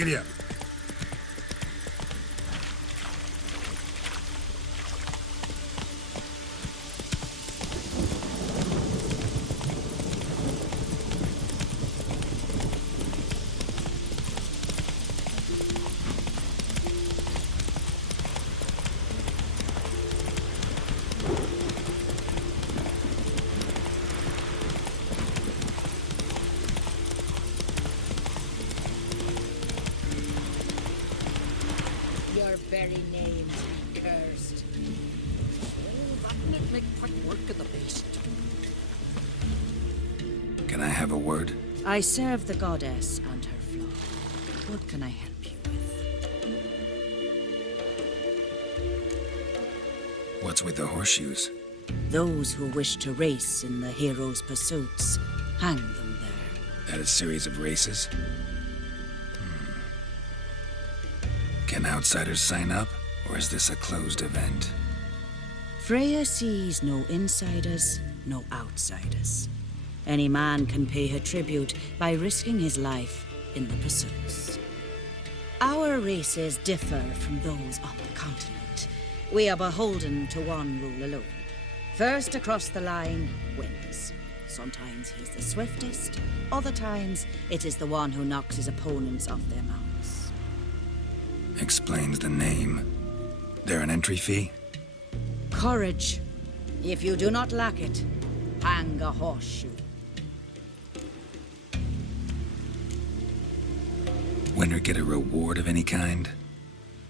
Giddy up. Your very name be cursed. Oh, that would make quick work of the beast. Can I have a word? I serve the goddess and her flock. What can I help you with? What's with the horseshoes? Those who wish to race in the hero's pursuits, hang them there. At a series of races? Can outsiders sign up, or is this a closed event? Freya sees no insiders, no outsiders. Any man can pay her tribute by risking his life in the pursuits. Our races differ from those on the continent. We are beholden to one rule alone. First across the line wins. Sometimes he's the swiftest, other times it is the one who knocks his opponents off their mounts. Explains the name. There an entry fee? Courage. If you do not lack it, hang a horseshoe. Winner get a reward of any kind?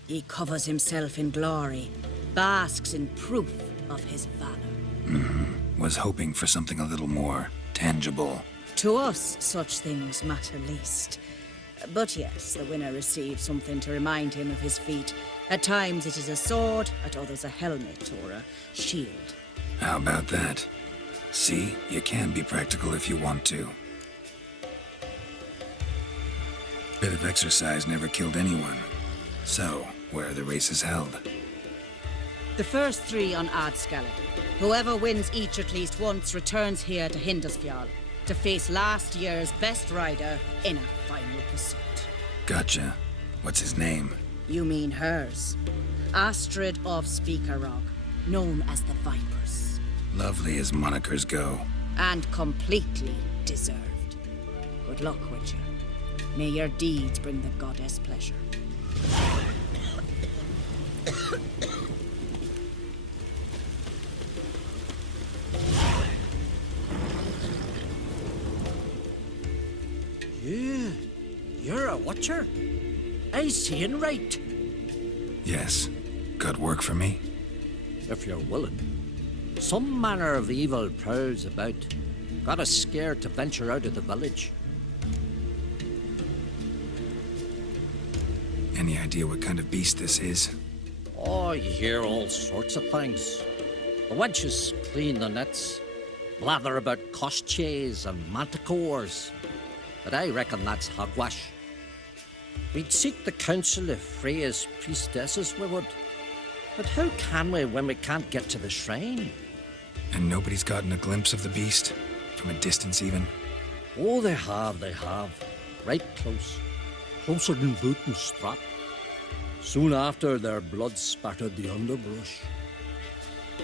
He covers himself in glory, basks in proof of his valor. Was hoping for something a little more tangible. To us, such things matter least. But yes, the winner receives something to remind him of his feat. At times it is a sword, at others a helmet or a shield. How about that? See, you can be practical if you want to. Bit of exercise never killed anyone. So, where are the races held? The first 3 on Adscalon. Whoever wins each at least once returns here to Hindusfjall to face last year's best rider in a final pursuit. Gotcha. What's his name? You mean hers. Astrid of Speakerrog, known as the Vipers. Lovely as monikers go. And completely deserved. Good luck with you. May your deeds bring the goddess pleasure. You're a watcher? I seeing right. Yes. Got work for me? If you're willing. Some manner of evil prowls about. Got us scared to venture out of the village. Any idea what kind of beast this is? Oh, you hear all sorts of things. The wenches clean the nets, blather about koshchays and manticores. But I reckon that's hogwash. We'd seek the counsel of Freya's priestesses, we would. But how can we when we can't get to the shrine? And nobody's gotten a glimpse of the beast? From a distance, even? Oh, they have. Right close. Closer than boot and strap. Soon after, their blood spattered the underbrush.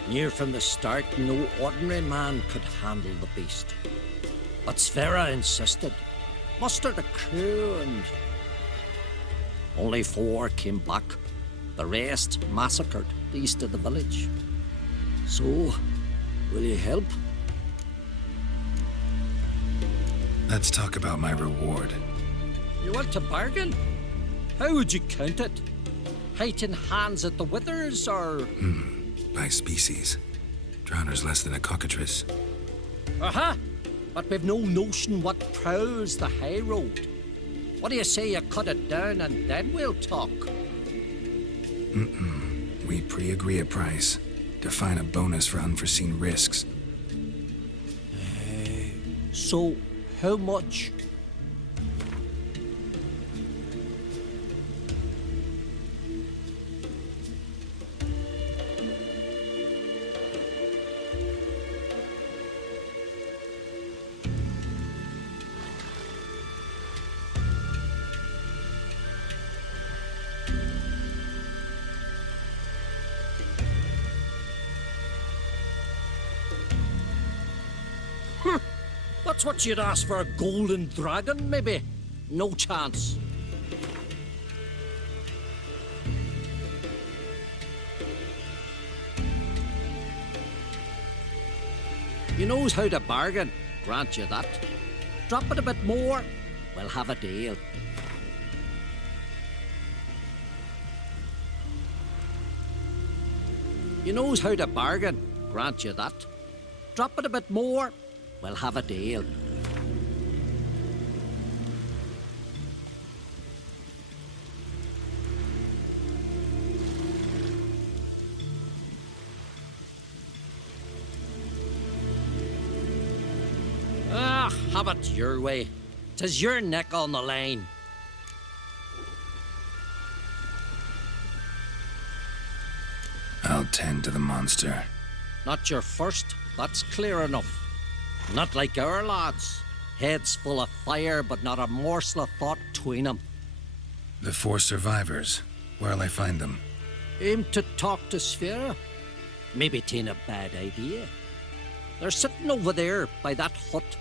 Near from the start, no ordinary man could handle the beast. But Sverre insisted. Mustered a crew and... Only 4 came back. The rest massacred east of the village. So, will you help? Let's talk about my reward. You want to bargain? How would you count it? Height in hands at the withers, or...? By species. Drowner's less than a cockatrice. Aha! But we've no notion what prowls the high road. What do you say you cut it down and then we'll talk? We pre-agree a price. Define a bonus for unforeseen risks. So, how much? That's what you'd ask for a golden dragon, maybe? No chance. You knows how to bargain, grant you that. Drop it a bit more, we'll have a deal. You knows how to bargain, grant you that. Drop it a bit more, we'll have a deal. Ah, have it your way. 'Tis your neck on the line. I'll tend to the monster. Not your first, that's clear enough. Not like our lads. Heads full of fire, but not a morsel of thought between 'em. The 4 survivors. Where'll I find them? Aim to talk to Sphera. Maybe 'tain't a bad idea. They're sitting over there by that hut.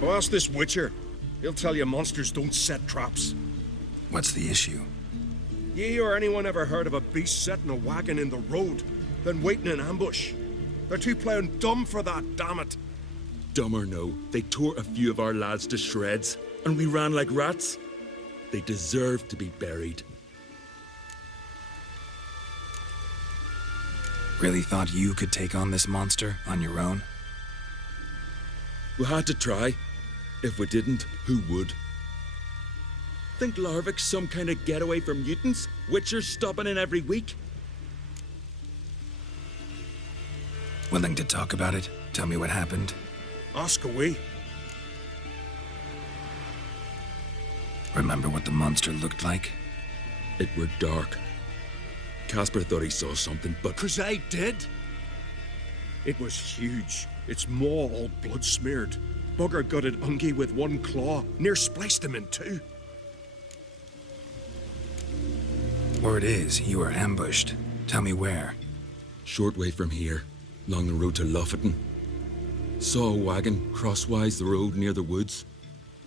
Go ask this Witcher. He'll tell you monsters don't set traps. What's the issue? Ye or anyone ever heard of a beast setting a wagon in the road, then waiting in ambush? They're too plowing dumb for that, damn it. Dumb or no, they tore a few of our lads to shreds, and we ran like rats. They deserve to be buried. Really thought you could take on this monster on your own? We had to try. If we didn't, who would? Think Larvik's some kind of getaway for mutants? Witchers stopping in every week? Willing to talk about it? Tell me what happened? Ask away. Remember what the monster looked like? It were dark. Casper thought he saw something, but 'Cause I did. It was huge. Its maw all blood smeared. Bugger gutted Ungie with one claw, near spliced him in two. Word is, you were ambushed. Tell me where. short way from here, along the road to Lofferton. Saw a wagon crosswise the road near the woods.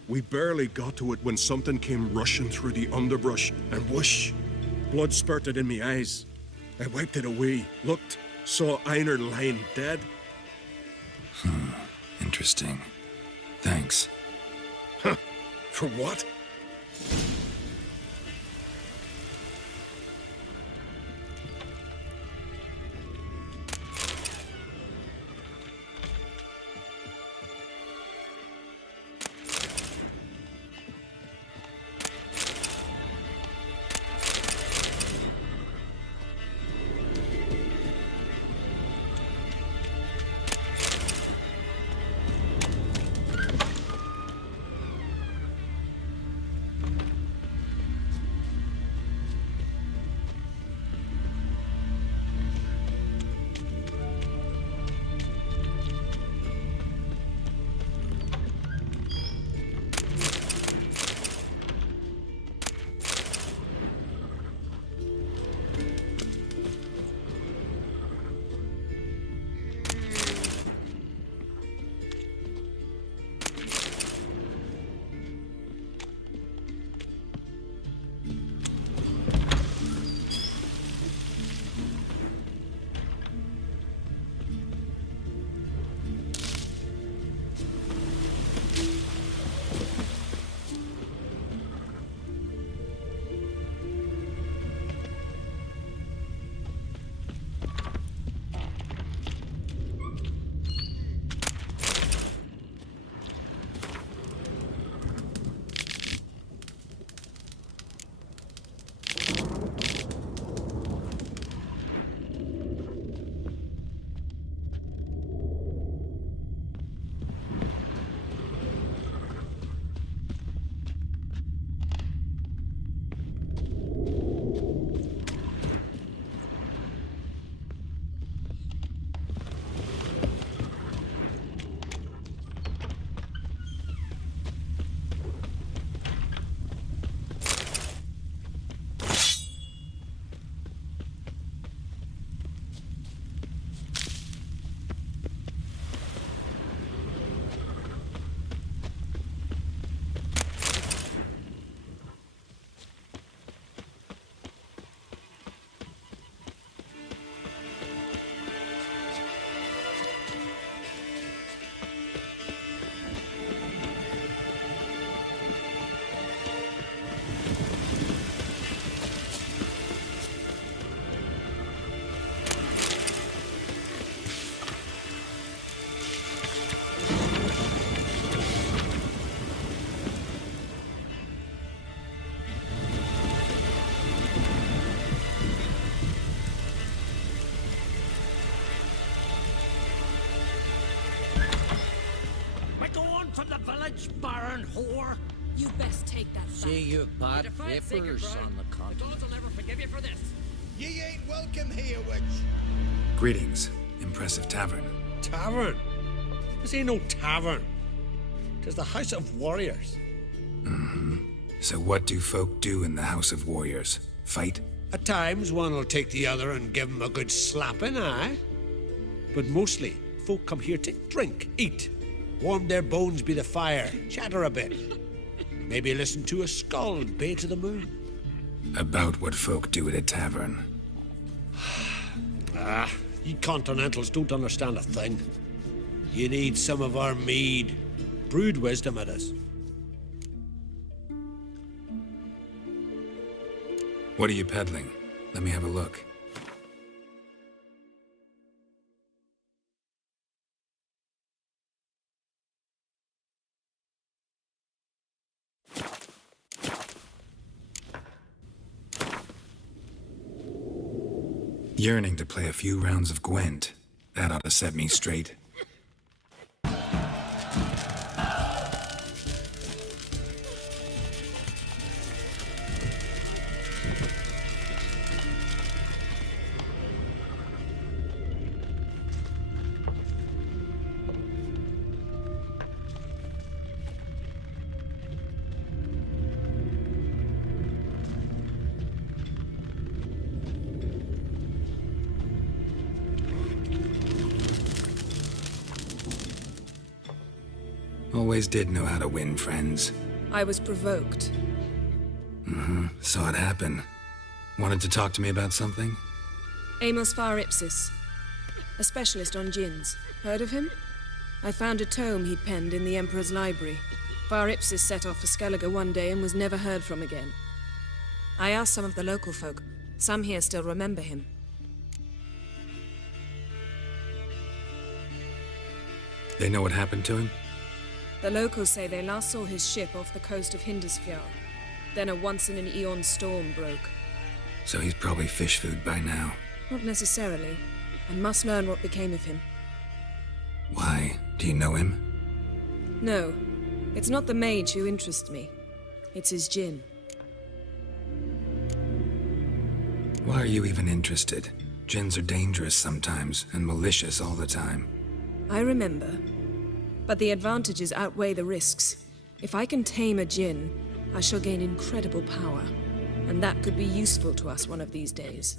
We barely got to it when something came rushing through the underbrush, and whoosh! Blood spurted in me eyes. I wiped it away, looked, saw Einar lying dead. Interesting. Thanks. Huh. For what? From the village, barren whore. You best take that back. See, you've bad You're a fine vapors seeker, on the The continent. gods will never forgive you for this. Ye ain't welcome here, witch. Greetings. Impressive tavern. Tavern? This ain't no tavern. 'Tis the House of Warriors. So what do folk do in the House of Warriors? Fight? At times, one will take the other and give 'em a good slapping, aye? But mostly, folk come here to drink, eat, warm their bones by the fire, chatter a bit. Maybe listen to a skull bay to the moon. About what folk do at a tavern. Ye Continentals don't understand a thing. You need some of our mead. Brewed wisdom it is. What are you peddling? Let me have a look. Yearning to play a few rounds of Gwent. That ought to set me straight. Always did know how to win friends. I was provoked. Saw it happen. Wanted to talk to me about something? Amos Far Ipsis, a specialist on djinns. Heard of him? I found a tome he'd penned in the Emperor's library. Var Ipsis set off for Skellige one day and was never heard from again. I asked some of the local folk. Some here still remember him. They know what happened to him? The locals say they last saw his ship off the coast of Hindisfjord. Then a once-in-an-eon storm broke. So he's probably fish food by now. Not necessarily. I must learn what became of him. Why? Do you know him? No. It's not the mage who interests me. It's his djinn. Why are you even interested? Djinns are dangerous sometimes, and malicious all the time. I remember. But the advantages outweigh the risks. If I can tame a djinn, I shall gain incredible power. And that could be useful to us one of these days.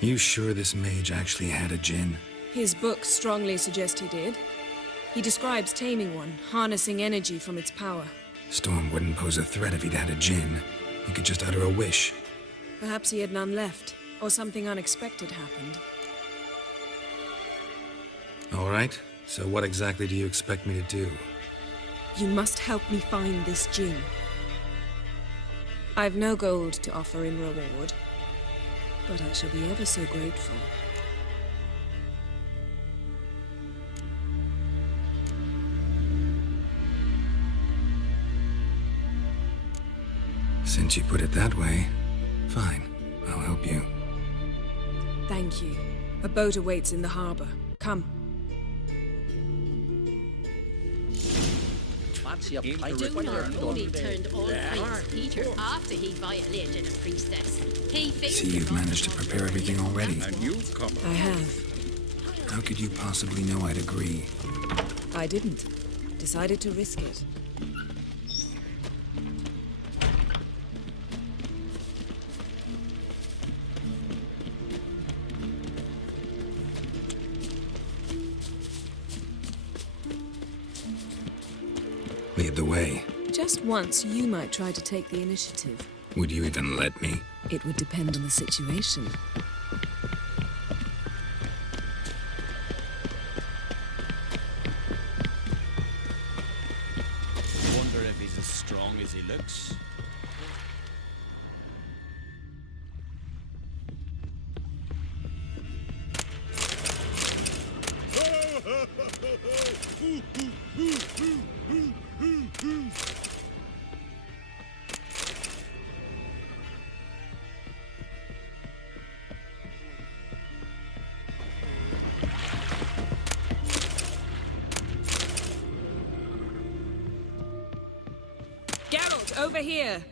You sure this mage actually had a djinn? His books strongly suggest he did. He describes taming one, harnessing energy from its power. Storm wouldn't pose a threat if he'd had a djinn. He could just utter a wish. Perhaps he had none left, or something unexpected happened. All right, so what exactly do you expect me to do? You must help me find this djinn. I've no gold to offer in reward, but I shall be ever so grateful. Since you put it that way, fine. I'll help you. Thank you. A boat awaits in the harbor. Come. Fancy a pint Do of not beer know he done turned all Prince Peter after he violated a priestess. He thinks See, you've managed to prepare everything already. And you've come. I have. How could you possibly know I'd agree? I didn't. Decided to risk it. Lead the way. Just once, you might try to take the initiative. Would you even let me? It would depend on the situation. Wonder if he's as strong as he looks. Geralt, over here!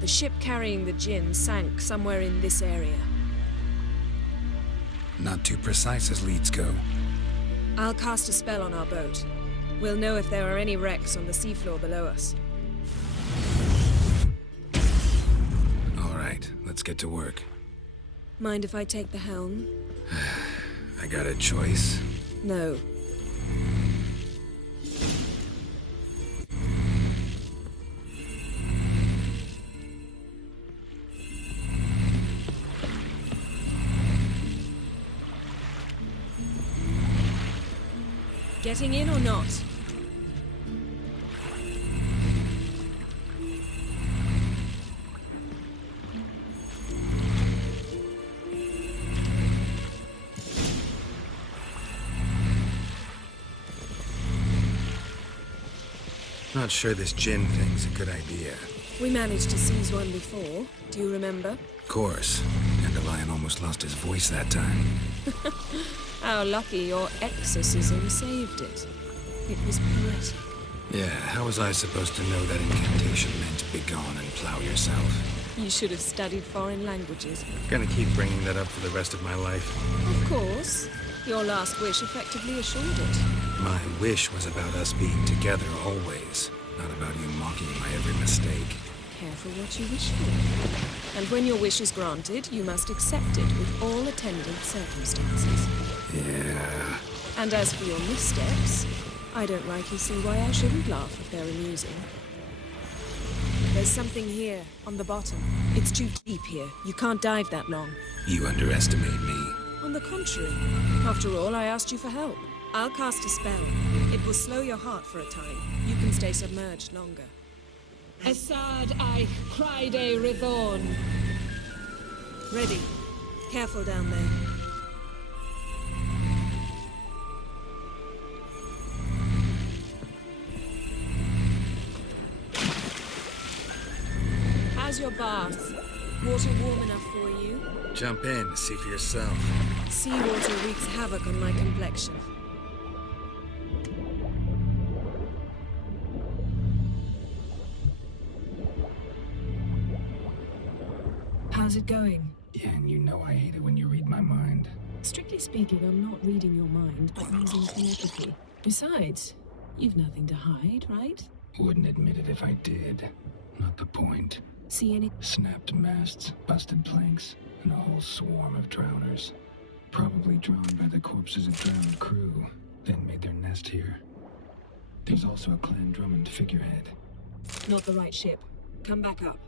The ship carrying the djinn sank somewhere in this area. Not too precise as leads go. I'll cast a spell on our boat. We'll know if there are any wrecks on the seafloor below us. All right, let's get to work. Mind if I take the helm? I got a choice. No. Getting in or not? Not sure this djinn thing's a good idea. We managed to seize one before. Do you remember? Of course. And the lion almost lost his voice that time. How lucky your exorcism saved it. It was poetic. Yeah, how was I supposed to know that incantation meant begone and plow yourself? You should have studied foreign languages. Gonna keep bringing that up for the rest of my life. Of course. Your last wish effectively assured it. My wish was about us being together always, not about you mocking my every mistake. Careful what you wish for. And when your wish is granted, you must accept it with all attendant circumstances. Yeah. And as for your missteps, I don't rightly see why I shouldn't laugh if they're amusing. There's something here, on the bottom. It's too deep here. You can't dive that long. You underestimate me. On the contrary. After all, I asked you for help. I'll cast a spell. It will slow your heart for a time. You can stay submerged longer. Assad I cried a Rithorn. Ready. Careful down there. How's your bath? Water warm enough for you? Jump in, see for yourself. Seawater wreaks havoc on my complexion. How's it going? Yeah, and you know I hate it when you read my mind. Strictly speaking, I'm not reading your mind, but using telepathy. Besides, you've nothing to hide, right? Wouldn't admit it if I did. Not the point. See any... Snapped masts, busted planks, and a whole swarm of drowners. Probably drawn by the corpses of drowned crew, then made their nest here. There's also a Clan Drummond figurehead. Not the right ship. Come back up.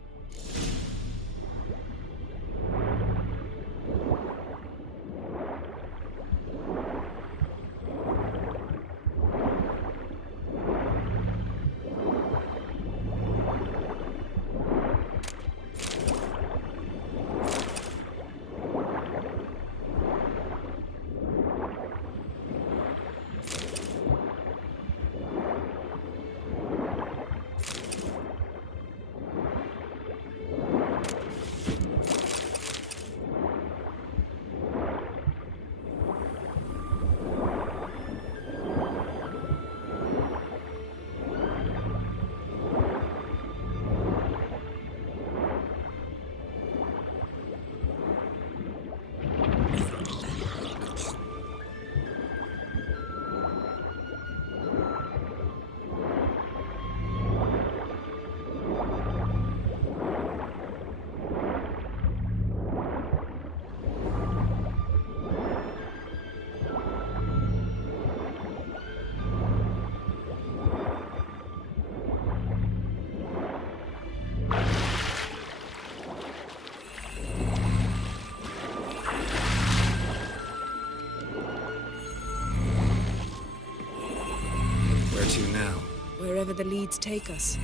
Where to now? Wherever the leads take us.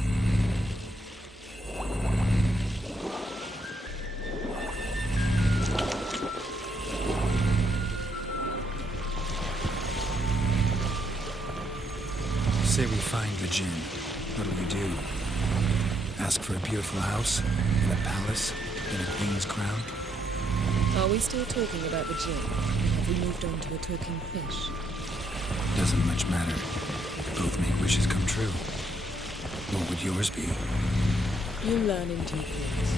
Say we find the djinn. What'll you do? Ask for a beautiful house? In a palace? In a queen's crown? Are we still talking about the djinn? Or have we moved on to a talking fish? Doesn't much matter. Both make wishes come true. What would yours be? You learn in due course.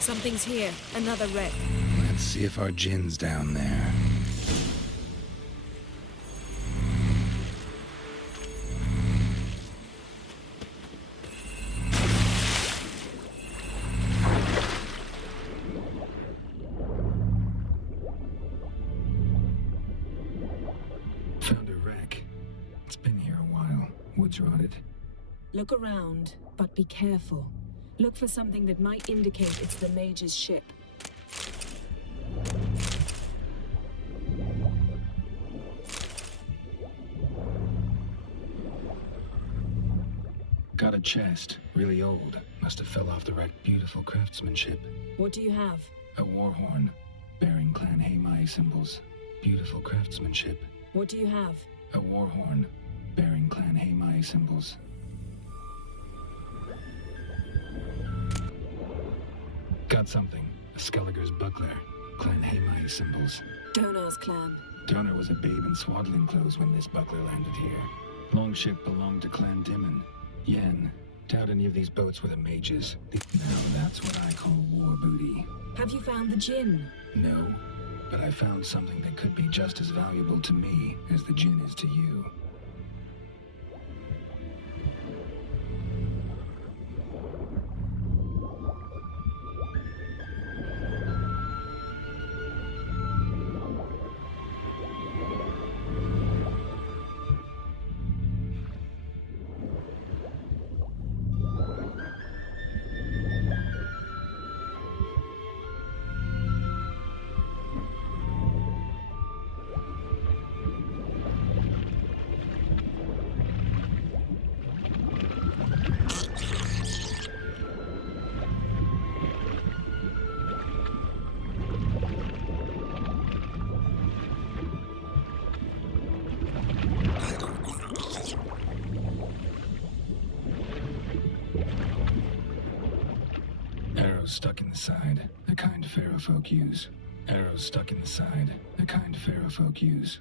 Something's here. Another wreck. Let's see if our djinn's down there. Found a wreck. It's been here a while. Wood's rotted. Look around, but be careful. Look for something that might indicate it's the Mage's ship. Got a chest, really old. Must have fell off the wreck. Beautiful craftsmanship. What do you have? A war horn, bearing Clan Miei symbols. Beautiful craftsmanship. What do you have? A war horn, bearing Clan Miei symbols. Got something. A Skelliger's buckler, Clan Miei symbols. Donar's clan. Donar was a babe in swaddling clothes when this buckler landed here. Longship belonged to Clan Dimon. Yen. Doubt any of these boats were the mages. Now that's what I call war booty. Have you found the gin? No, but I found something that could be just as valuable to me as the gin is to you. Arrows stuck in the side, the kind Pharaoh folk use. Arrows stuck in the side, the kind Pharaoh folk use.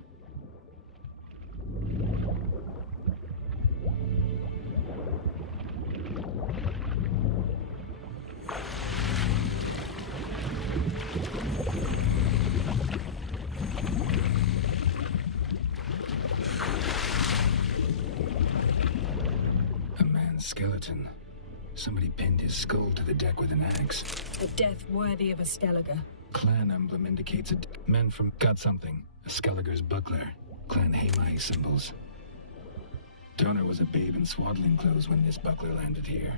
A man's skeleton. Somebody pinned his skull to the deck with an axe. A death worthy of a Skelliger. Clan emblem indicates men from... Got something. A Skelliger's buckler. Clan Miei symbols. Donar was a babe in swaddling clothes when this buckler landed here.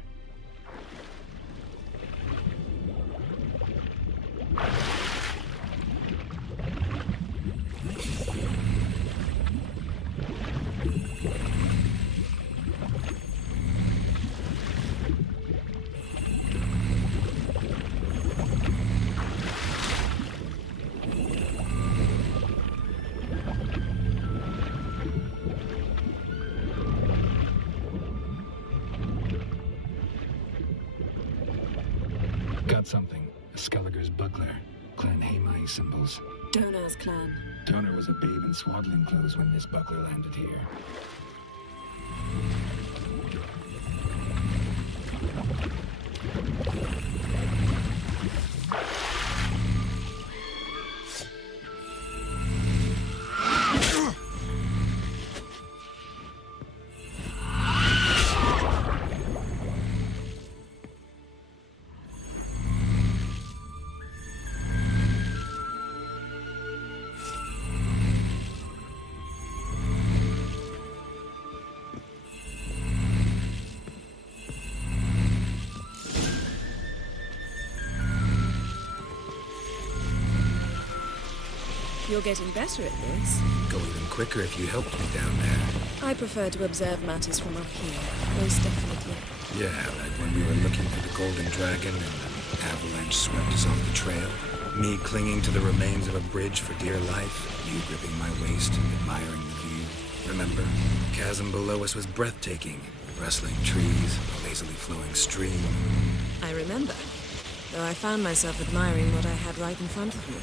Got something. A Skelliger's buckler. Clan Miei symbols. Donar's clan. Donar was a babe in swaddling clothes when this buckler landed here. You're getting better at this. Go even quicker if you helped me down there. I prefer to observe matters from up here, most definitely. Yeah, like when we were looking for the Golden Dragon and an avalanche swept us off the trail. Me clinging to the remains of a bridge for dear life. You gripping my waist, admiring the view. Remember, the chasm below us was breathtaking. Rustling trees, a lazily flowing stream. I remember, though I found myself admiring what I had right in front of me.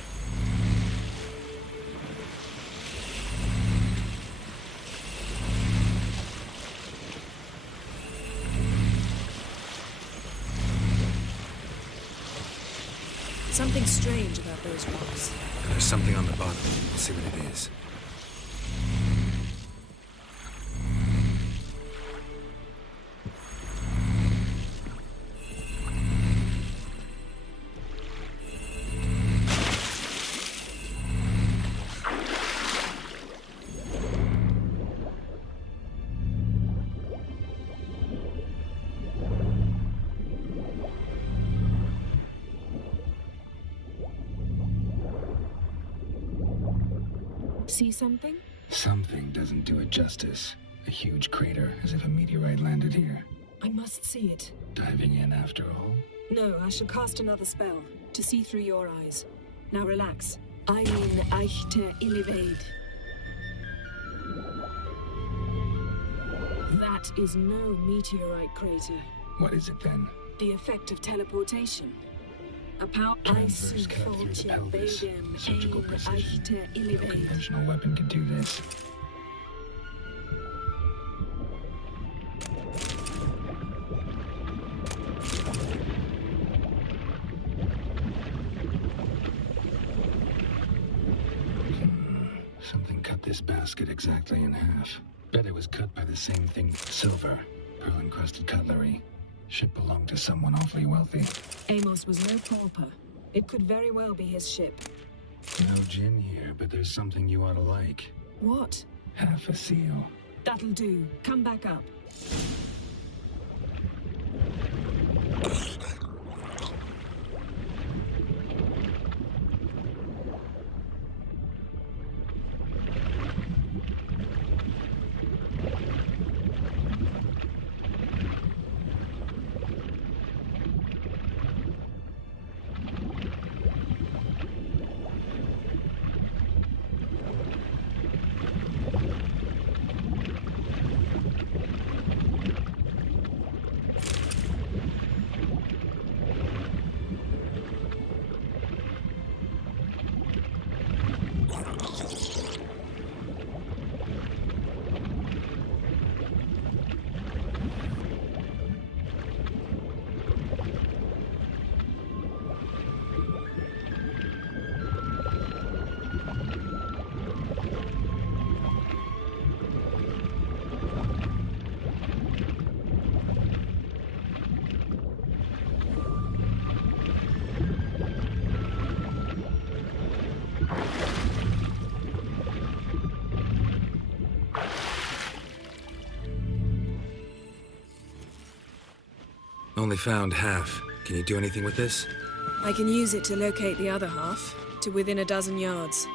Something strange about those rocks. There's something on the bottom. We'll see what it is. See something? Something doesn't do it justice. A huge crater, as if a meteorite landed here. I must see it. Diving in after all? No, I shall cast another spell, to see through your eyes. Now relax. Ein echte Illevade. That is no meteorite crater. What is it then? The effect of teleportation. A power Transverse cut through the pelvis. Surgical precision. No conventional weapon could do this. Something cut this basket exactly in half. Bet it was cut by the same thing. Silver. Pearl-encrusted cutlery. Ship belonged to someone awfully wealthy. Amos was no pauper. It could very well be his ship. No gin here, but there's something you ought to like. What? Half a seal. That'll do. Come back up. Only found half. Can you do anything with this? I can use it to locate the other half, to within a dozen yards.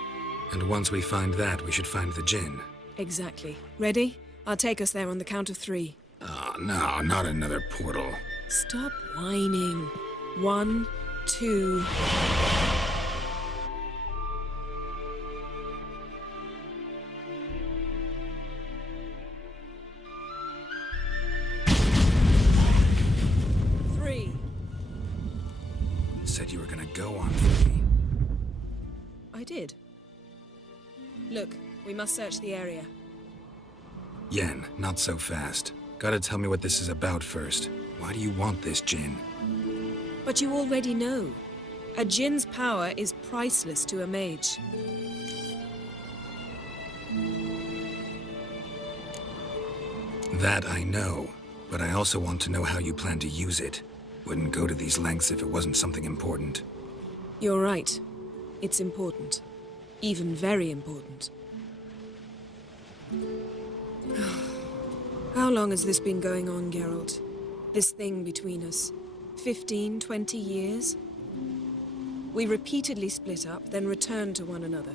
And once we find that, we should find the gin. Exactly. Ready? I'll take us there on the count of 3. Oh, no, not another portal. Stop whining. 1, 2... Said you were gonna go on for me. I did. Look, we must search the area. Yen, not so fast. Gotta tell me what this is about first. Why do you want this gin? But you already know. A djinn's power is priceless to a mage. That I know, but I also want to know how you plan to use it. Wouldn't go to these lengths if it wasn't something important. You're right. It's important. Even very important. How long has this been going on, Geralt? This thing between us? 15, 20 years? We repeatedly split up, then return to one another.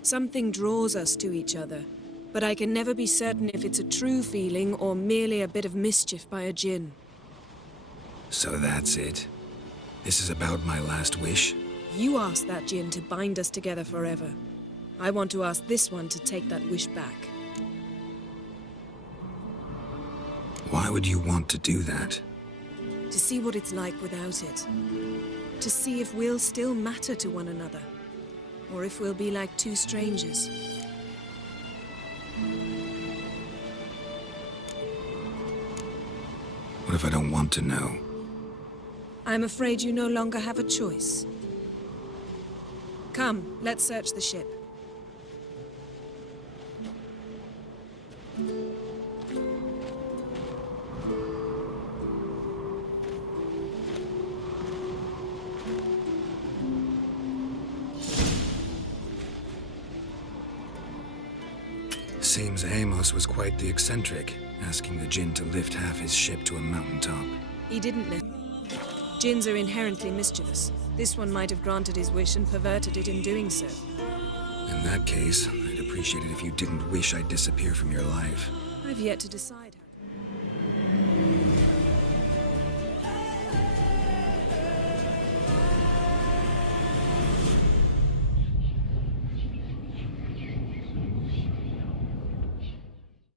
Something draws us to each other, but I can never be certain if it's a true feeling or merely a bit of mischief by a djinn. So that's it? This is about my last wish? You asked that djinn to bind us together forever. I want to ask this one to take that wish back. Why would you want to do that? To see what it's like without it. To see if we'll still matter to one another. Or if we'll be like two strangers. What if I don't want to know? I'm afraid you no longer have a choice. Come, let's search the ship. Seems Amos was quite the eccentric, asking the djinn to lift half his ship to a mountaintop. He didn't lift. Djinns are inherently mischievous. This one might have granted his wish and perverted it in doing so. In that case, I'd appreciate it if you didn't wish I'd disappear from your life. I've yet to decide.